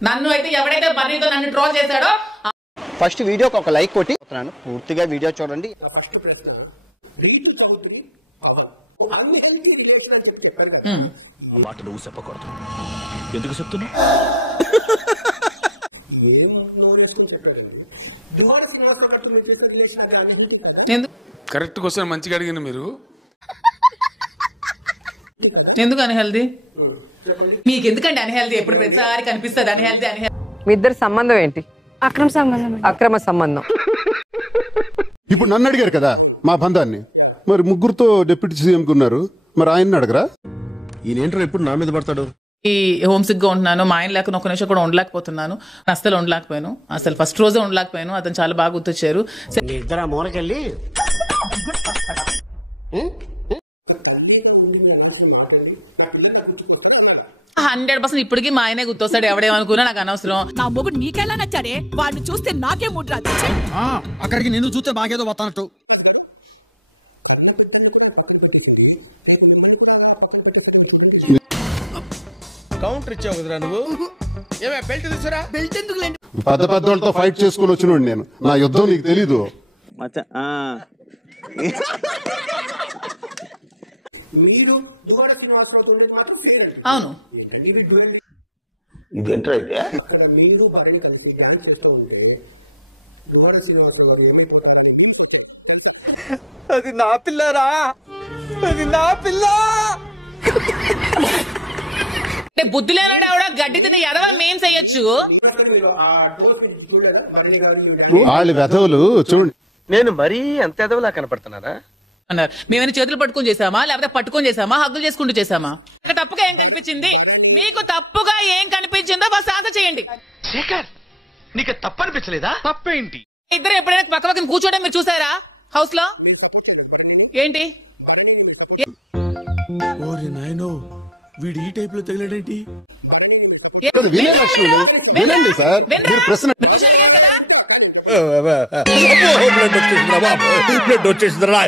నన్ను అయితే ఎవరైతే బర్రీతో నన్ను ట్రోల్ చేశాడో ఫస్ట్ వీడియోకి ఒక లైక్ కొట్టి పూర్తిగా వీడియో చూడండి. ఆ మాట నువ్వు చెప్పకూడదు. ఎందుకు చెప్తున్నా? కరెక్ట్ క్వశ్చన్ మంచిగా అడిగిన మీరు. ఎందుకు అన్హెల్దీ? మీకు ఎందుకండి అన్హెల్దీ? ఎప్పుడు ప్రతిసారి కనిపిస్తుంది అన్హెల్దీ అన్హెల్దీ. మీ ఇద్దరు సంబంధం ఏంటి? అక్రమ సంబంధం. ఇప్పుడు నన్ను అడిగారు కదా మా బంధాన్ని, మరి ముగ్గురుతో డిప్యూటీ సీఎం ఉన్నారు, మరి ఆయన అడగరా? ఈయనేంట్రా ఇప్పుడు నా మీద పడతాడు? ఈ హోమ్ సిక్ గా ఉంటున్నాను, మా ఆయన లేకుండా ఒక నిమిషం కూడా ఉండలేకపోతున్నాను, అసలు ఉండలేకపోయాను, అసలు ఫస్ట్ రోజే ఉండలేకపోయాను. అతను చాలా బాగా గుర్తొచ్చారు. 100% ఇప్పటికీ మా ఆయనే గుర్తొస్తాడు. ఎవడేమనుకున్నా నాకు అనవసరం. నా మొగుడు నీకెలా నచ్చారే? వాడిని చూస్తే నాకే మూడు రాదు. అక్కడికి నిన్ను చూస్తే బాగేదో వస్తానట్టు. కౌంటర్ ఇచ్చావు కదరా నువ్వు. ఏమే బెల్ట్ తీసురా. బెల్ట్ ఎందుకు? పెద్ద పెద్దోళ్ళతో ఫైట్ చేసుకుని వచ్చినోడు నేను. నా యుద్ధం నీకు తెలీదు. అవును. ఇదేంట్రా అయితే? అది నా పిల్లరా, అది నా పిల్ల. అంటే బుద్ధి లేనాడు ఆవిడ గడ్డి తిని ఎదవ మేం చెయ్యొచ్చు. వాళ్ళు వెధవులు చూడండి. నేను మరీ అంత ఎదవలా కనపడుతున్నారా అన్నారు. మేమైనా చేతులు పట్టుకొని చేసామా, లేకపోతే పట్టుకొని చేసామా, హగ్గులు చేసుకుంటూ చేసామా? తప్పుగా ఏం కనిపించింది? మీకు తప్పుగా ఏం కనిపించిందో బస్ ఆన్సర్ చేయండి. శేఖర్, నీకు తప్పనిపించలేదా? తప్పేంటి? ఇద్దరు ఎప్పుడైనా పక్క పక్కన కూర్చోవడం మీరు చూసారా హౌస్ లో? ఏంటి వీడు ఈ టైప్ లో తగిలాడేంటి? వినండి సార్, మీరు ప్రశ్న అడిగారు కదా. బ్లడ్ వచ్చేసిందిరా బాబు, బ్లడ్ వచ్చేసిందిరా.